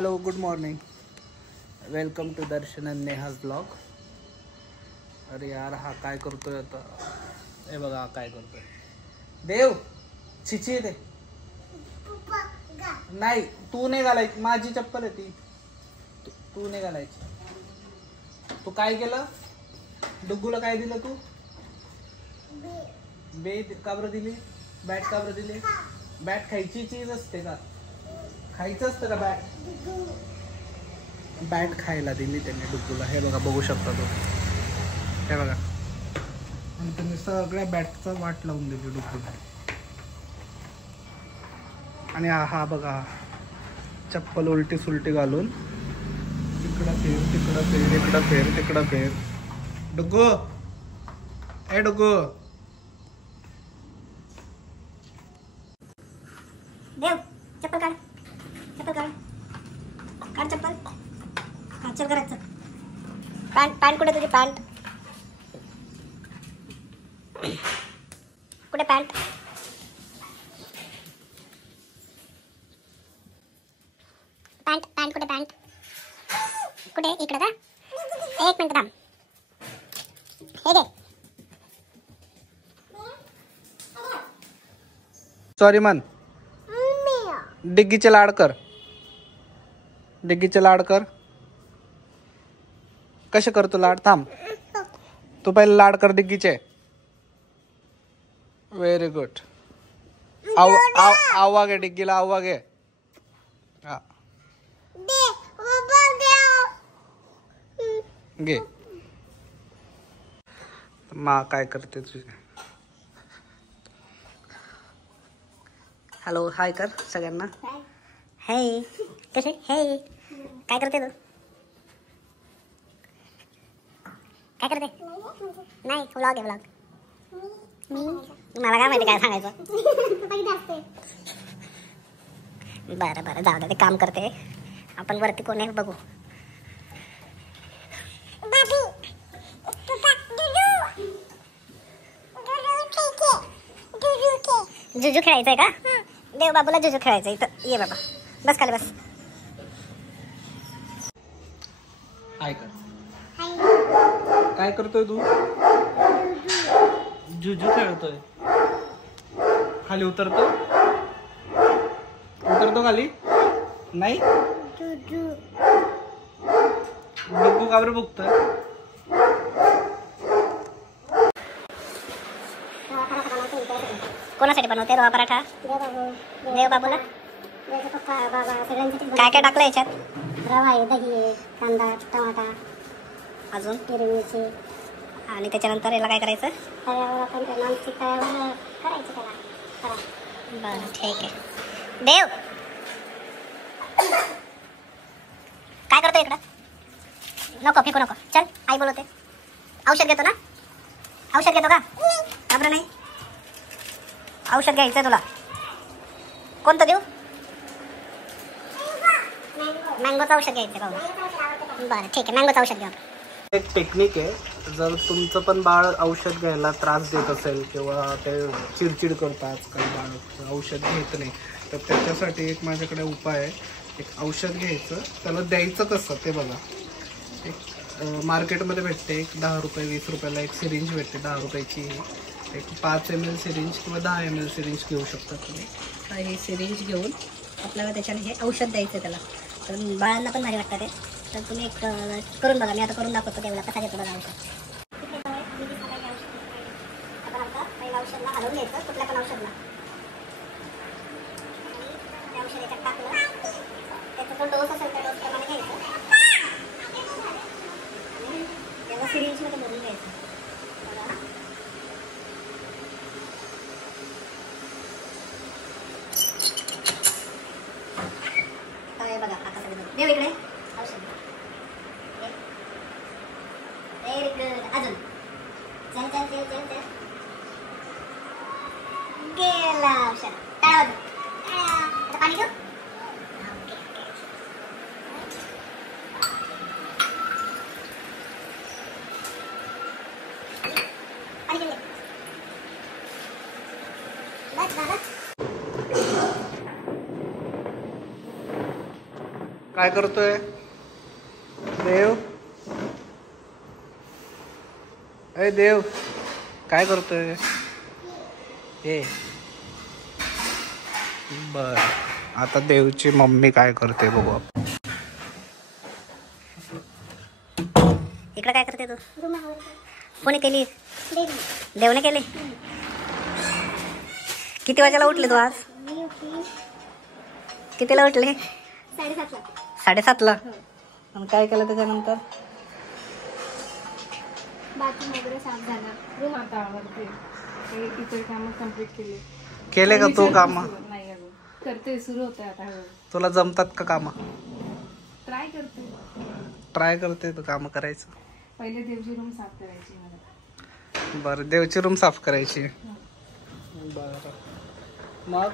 Hello, good morning. Welcome to Darshan and Neha's blog. अरे यार, हा काय करतोय आता? हे बघा, हा काय करतोय. देव छिची दे. नाही, तू नाही घालायची. माझी चप्पल आहे ती. तू नाही घालायची. तू काय केलं? डुग्गूला काय दिलं तू? बे का बरं दिली? बॅट का बरं दिली? बॅट खायची चीज असते का? खायचं असतं का बॅट? बॅट खायला दिली त्यांनी डुग्गूला. हे बघा, बघू शकता तो. हे बघा, आणि त्यांनी सगळ्या बॅटचा वाट लावून दिली डुग्गूला. आणि हा बघा, चप्पल उलटी सुलटी घालून इकडं फेर, तिकडं फेर, इकडं फेर, तिकडं फेर. डुग्गू, ए डुग्गू. देव चप्पल काढ, चप्पल काढ, काढ चप्पल. हा, चल करायचं. पॅन्ट कुठे तुझी? पॅन्ट कुठे? पॅन्ट कुठे? पॅन्ट कुठे? इकडं का? एक मिनिट थांब. हे घे. सॉरी मन. डिग्गीचे लाड कर. डिग्गीचे लाड कर. कसे करतो लाड? थांब, तू पहिले लाड कर डिग्गीचे. Very good. आव्वा घे डिग्गीला, आव्वा घे. हा, घे. मा काय करते तुझे? हॅलो, हाय कर सगळ्यांना. हे कसे? हे काय करते तू? काय करते? नाही, व्लॉग आहे, व्लॉग. मला काय माहिती काय सांगायचं. बरं बरं, जाऊ दे, ते काम करते. आपण वरती कोण आहे बघू. जुजू खेळायचंय का? देव बाबूला जुजू खेळायचं. इथं ये बाबा, बस खाली बस. हाय कर. काय करतोय तू? जुजू खेळतोय. खाली उतरतो? उतरतो खाली? नाही. डुग्गू का बरं बघतोय? कोणासाठी बनवते रवा पराठा? देव बाबूला. काय काय टाकलं याच्यात? रवा आहे, दही आहे, कांदा, टमाटा, अजून हिरवी मिरची. आणि त्याच्यानंतर याला काय करायचं? तव्यावर आपण नॉनस्टिक तव्यावर करायचं त्याला. बरं, ठीक आहे. देव काय करतो इकडं? नको, फेकू नको. चल, आई बोलवते. औषध घेतो ना? औषध घेतो का? घाबरं नाही. औषध घ्यायचं तुला. कोणतं देऊ? मँगोचं औषध घ्यायचं का? बरं, ठीक आहे, मँगोचं औषध घ्या. एक टेक्निक आहे, जर तुमचं पण बाळ औषध घ्यायला त्रास देत असेल किंवा ते चिडचिड करतात, आजकाल बाळ औषध घेत नाही, तर त्याच्यासाठी एक माझ्याकडे उपाय आहे. एक औषध घ्यायचं, त्याला द्यायचं कसं ते बघा. एक मार्केटमध्ये भेटते, एक 10 रुपये 20 रुपयाला एक सिरिंज भेटते, 10 रुपयाची. एक 5 ml सिरिंज किंवा 10 ml सिरिंज घेऊ शकता तुम्ही. हे सिरिंज घेऊन आपल्याला त्याच्याने हे औषध द्यायचं त्याला. तर बाळांना पण भारी वाटतं ते. तर तुम्ही एक करून बघा. मी आता करून दाखवतो तेवढा कसा घेतो बघा औषध. आपण आता पहिलं औषधला हलवून घ्यायचं, कुठल्या पण औषधला. त्या औषध याच्यात टाकलं, त्याचा जो डोस असेल त्या डोसप्रमाणे घ्यायचं आणि त्याला सिरिंजमध्ये भरून घ्यायचं. बघा आता सगळं देव इकडे औषध. Very good. अजून चल चल चल चल चल. गेला औषध. टाळा वाजव. आता पाणी घेऊ. पाणी घेऊ. बस झालं. काय करतोय देव? अरे देव काय करतोय? हे बर, आता देवची मम्मी काय करते बघू आपण. इकडे काय करते तू? कोणी केली? देवने केली. किती वाजेला उठले तू आज? कितीला उठले? 7:30ला. आणि काय केलं त्याच्यानंतर? बाथरूम वगैरे साफ झाला, रूम आता आवरते, इतर कामं कंप्लीट केले का तू काम? नाही अगं, करते, सुरू होते आता. तुला जमतात का काम? ट्राय करते तू काम करायचं. पहिले देवची रूम साफ करायची मला. बरं, देवची रूम साफ करायची. बरं, मग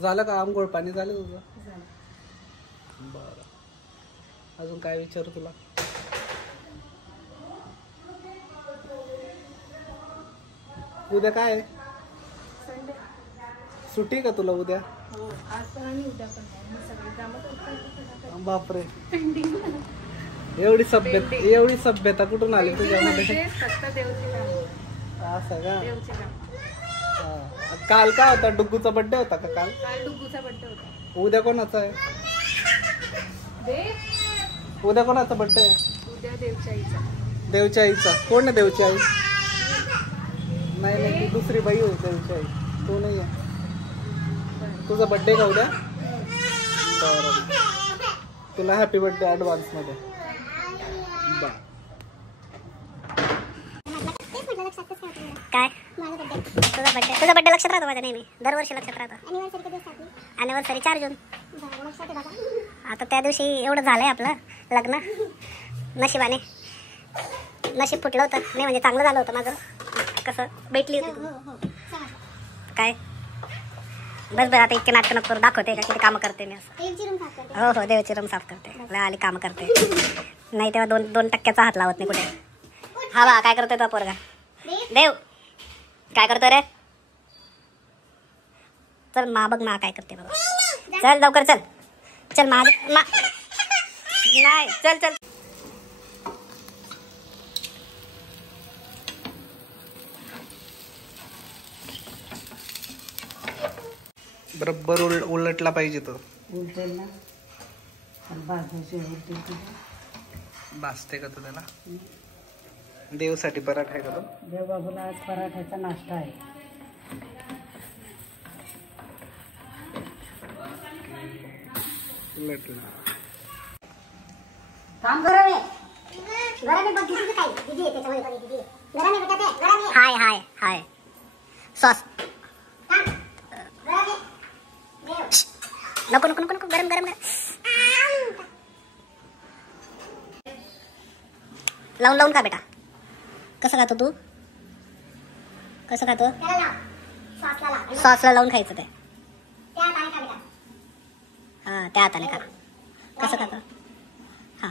झालं का? आंघोळ पाणी झालं तुझं? बरं, अजून काय विचारू तुला? उद्या काय आहे? सुट्टी का तुला उद्या? आज पण आणि उद्या पण सगळे कामं. बापरे, एवढी सभ्यता कुठून आली तुझ्यामध्ये? फक्त देवची कामं. असं का? देवची कामं. काल काय होता? डुग्गूचा बर्थडे होता का काल? काल डुग्गूचा बर्थडे होता. उद्या कोणाचा आहे? उद्या कोणाचा बर्थडे आहे? उद्या देवच्या आईचा. देवच्या आईचा? कोण आहे देवची आई? नाही, ती दुसरी बाई होती देवची आई, तू नाही आहे. तुझा बर्थडे का उद्या? बरं, तुला हॅपी बर्थडे ॲडव्हान्स मध्ये. काय तुझा बर्थडे लक्षात राहतो माझ्या नेहमी, दरवर्षी लक्षात राहतो. अॅनिव्हर्सरी 4 जून. आता त्या दिवशी एवढं झालंय आपलं लग्न. नशिबाने नशीब फुटलं होतं, नाही म्हणजे चांगलं झालं होतं माझं. कसं भेटली होती काय? बस आता इतके नाटकं नको करू. दाखवते का किती कामं करते मी असं? हो, देवची रूम साफ करते, आली कामं करते. नाही तेव्हा 2% हात लावत नाही कुठे. हा बा, काय करतोय तो पोरगा? देव काय करतोय रे? चल मा बघ, मा काय करते बघ. चल लवकर, चल मा नाही, चल. बरोबर उलटला पाहिजे तो. उलटेल ना, भाजते का तू त्याला? देवसाठी पराठा आहे का तो? देवबाबूला आज पराठ्याचा नाश्ता आहे. उलटला. काम करा रे. गरम बघ किती काय किती आहे त्याच्यामध्ये पाणी किती. गरम आहे बेटा ते, गरम आहे. हाय. सॉस. नको गरम. लावून का बेटा? कसं खातो तू? कसं खातो? सॉसला लावून खायचं ते. हा, त्या हाताने खा. कसं खातो? हा.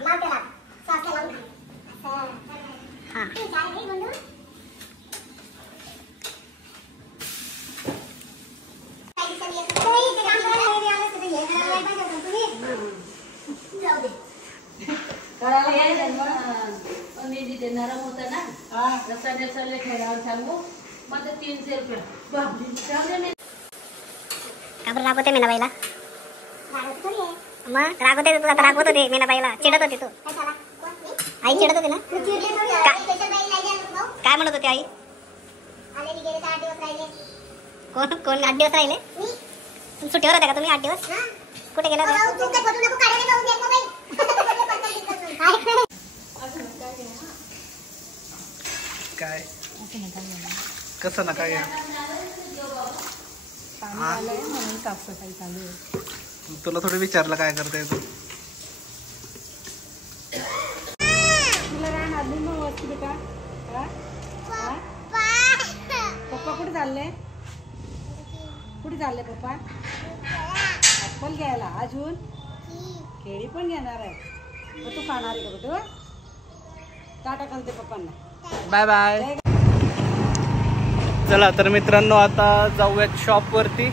नरम होता ना, रसाले ठेरावर सांगू मग 300 रुपये. का बरं रागवते मीनाबाईला? मग रागवते तू? आता रागवत होती मीनाबाईला, चिडत होती तू. आई चिडत होती ना? काय म्हणत होती आई? कोण 8 दिवस राहिले? सुट्टीवर होत्या का तुम्ही 8 दिवस? कुठे गेला होता? काय कसं ना काय? तुला थोडं विचारलं काय करते तू? पप्पा कुठे चालले पप्पा? ऍपल घ्यायला. अजून केळी पण घेणार आहे. मग तू खाणार आहे का कुठे? टाटा करते पप्पांना. बाय. चला तर मित्रांनो, आता जाऊयात शॉपवरती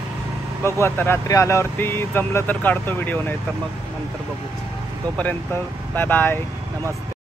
बघू आता रात्री आल्यावरती जमलं तर काढतो व्हिडिओ, नाही तर मग नंतर बघू. तोपर्यंत बाय बाय, नमस्ते.